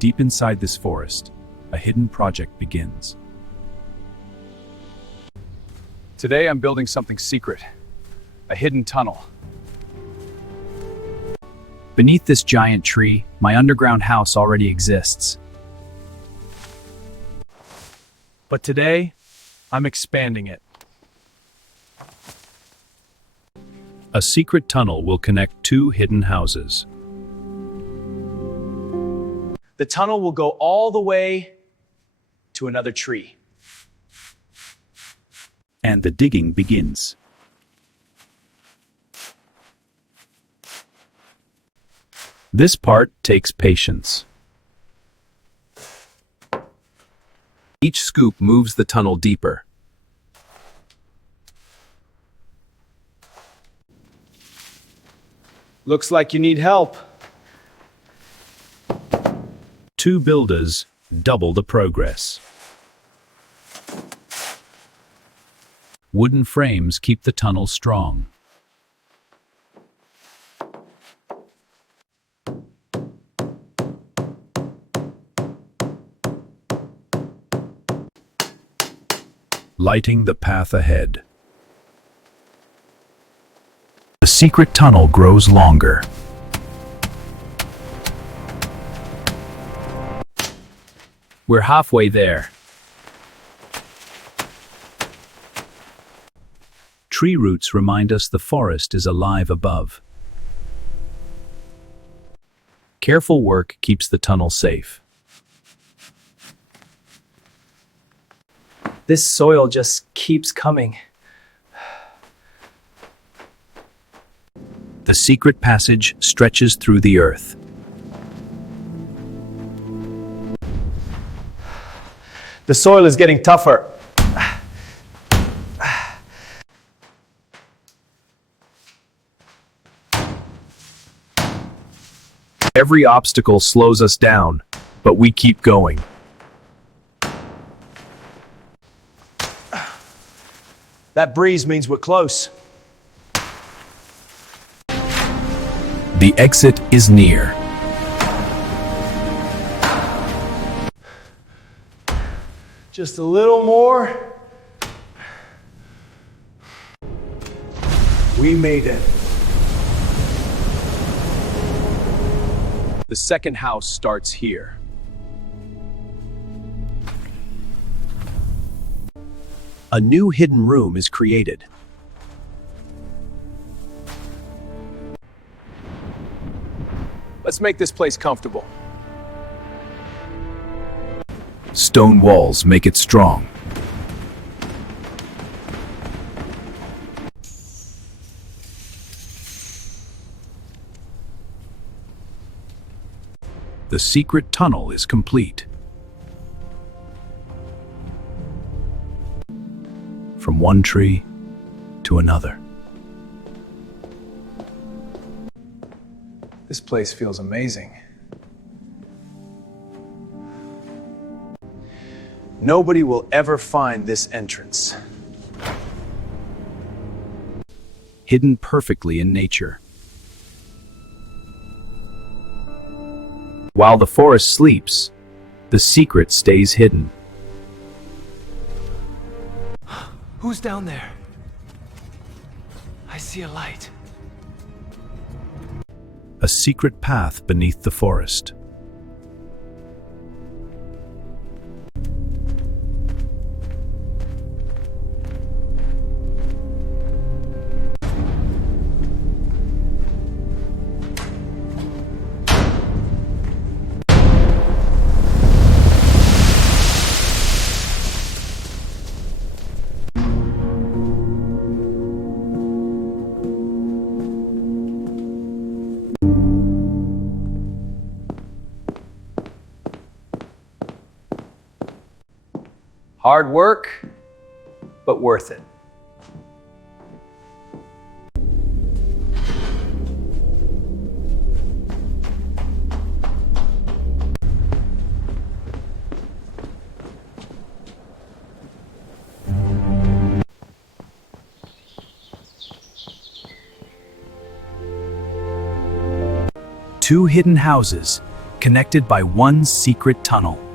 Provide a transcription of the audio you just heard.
Deep inside this forest, a hidden project begins. Today I'm building something secret, a hidden tunnel. Beneath this giant tree, my underground house already exists. But today, I'm expanding it. A secret tunnel will connect two hidden houses. The tunnel will go all the way to another tree. And the digging begins. This part takes patience. Each scoop moves the tunnel deeper. Looks like you need help. Two builders double the progress. Wooden frames keep the tunnel strong. Lighting the path ahead. The secret tunnel grows longer. We're halfway there. Tree roots remind us the forest is alive above. Careful work keeps the tunnel safe. This soil just keeps coming. The secret passage stretches through the earth. The soil is getting tougher. Every obstacle slows us down, but we keep going. That breeze means we're close. The exit is near. Just a little more. We made it. The second house starts here. A new hidden room is created. Let's make this place comfortable. Stone walls make it strong. The secret tunnel is complete. From one tree to another. This place feels amazing. Nobody will ever find this entrance. Hidden perfectly in nature. While the forest sleeps, the secret stays hidden. Who's down there? I see a light. A secret path beneath the forest. Hard work, but worth it. Two hidden houses, connected by one secret tunnel.